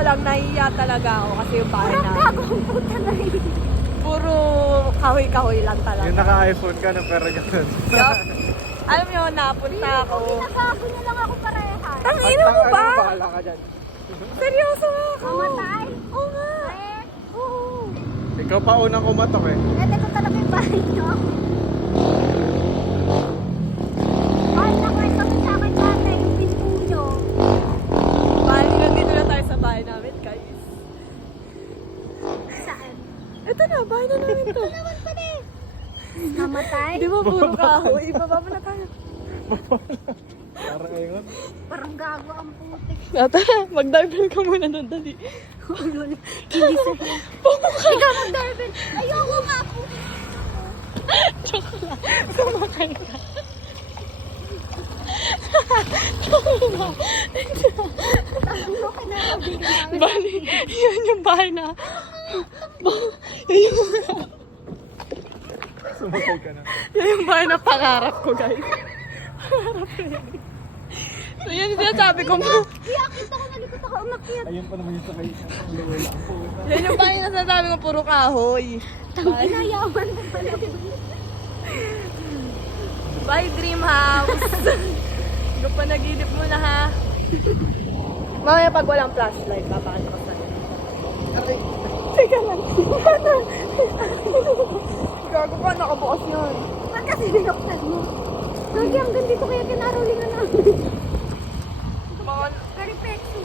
lang, nahiya talaga ako kasi yung bahay Parang namin. gago ang puta na rin. Puro kahoy-kahoy lang talaga. Yung naka-iPhone ka na pero ganun. Yup. Alam nyo, napunta ako. Ginagago niya lang ako parehas. Tangina mo ba? Bahala ka dyan. Seryoso nga ako. Mamatay? Oo nga. Eh, Oo. Ikaw pa unang kumatok eh. ito ko talaga yung bahay niyo. Mahal na kwento kami sa akin dati yung pinto niyo. Bali, nandito na tayo sa bahay namin, guys. Saan? Ito na, bahay na namin to. Naman pa eh. Namatay? Di ba puro kahoy? Ibababa na tayo. Parang ngayon. Parang gago ang putik. Tara, mag-dive ka muna doon, dali. Ulol. Hindi sa'yo. Ikaw mag-darbin. Ayoko nga po. Joke lang. Sumakay ka. Bali, yun yung bahay na. Sumakay ka na. Yun yung bahay na pangarap ko, guys. Pangarap ko yun. So yun yung sinasabi ko. Iyakit ako, nalikot ako, umakyat. Ayun pa naman yung sakay. Yun yung bahay na sinasabi ko, puro kahoy. Inayaman mo pala. Bye, dream house. Huwag pa nagilip mo na, ha? Mamaya pag walang flashlight, papakita ko sa'yo. Aray. Teka lang. Gago pa, nakabukas yun. Ba't kasi binuksan mo? Lagi hanggang dito kaya kinarulingan namin. Mga... Very pexy.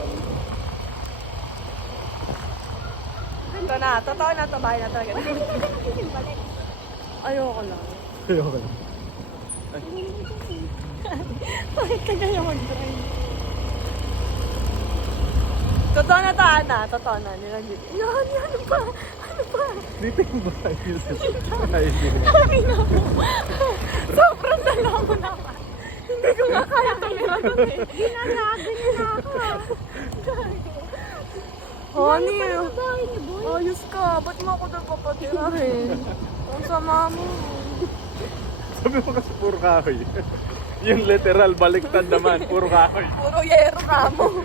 Ito na, totoo na ito, bahay na talaga. Balik. Ayoko lang. Ayoko lang. Bakit ka kaya mag-drive? Totoo na to, Ana. Totoo na. Nilagit. Yan, ano pa? Ano pa? Dito yung bahay yun. Ayun din. Kami na mo. Sobrang dala mo naman. Hindi ko nga kaya tumira doon eh. Ginagago niya na ako. Honey, Sa bahay niyo, boy. ayos ka. Ba't mo ako doon papatirahin? Ang sama mo. Sabi mo kasi puro kahoy. Yung literal, baliktad naman. Puro kahoy. Puro yero ka mo.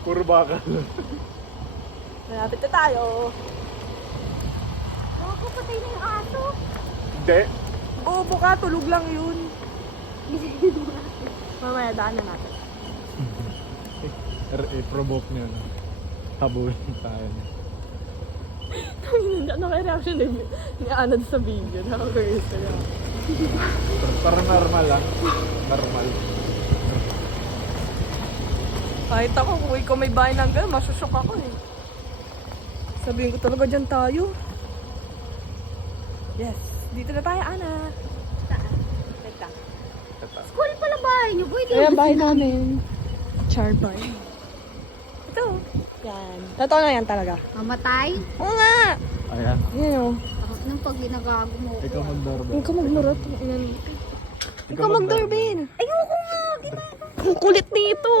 Puro bakal. Malapit na tayo. Ako, patay na yung aso. Hindi. Bobo ka, tulog lang yun. Mamaya, daan na natin. I-provoke niyo na. Habulin tayo. Ano kaya reaction ni Ana sa video? Nakakurious na lang. Para normal lang. Normal. Kahit ako, kung ikaw may bahay ng gano'n, masusok ako eh. Sabihin ko talaga dyan tayo. Yes, dito na tayo, Ana. Teka. School pala bahay niyo, boy. Ayan, bahay namin. Charbay. Ito. Yan. Totoo na yan talaga. Mamatay? Oo nga! Ayan. Yan o. Nung pag ginagago mo. Ikaw mag-doorbell. Ikaw magmurot. Ikaw mag-doorbell. Ayoko nga. Ang kulit nito.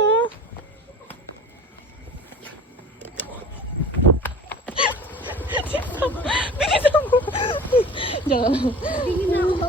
Bigisan mo. Diyan. Hindi na ako.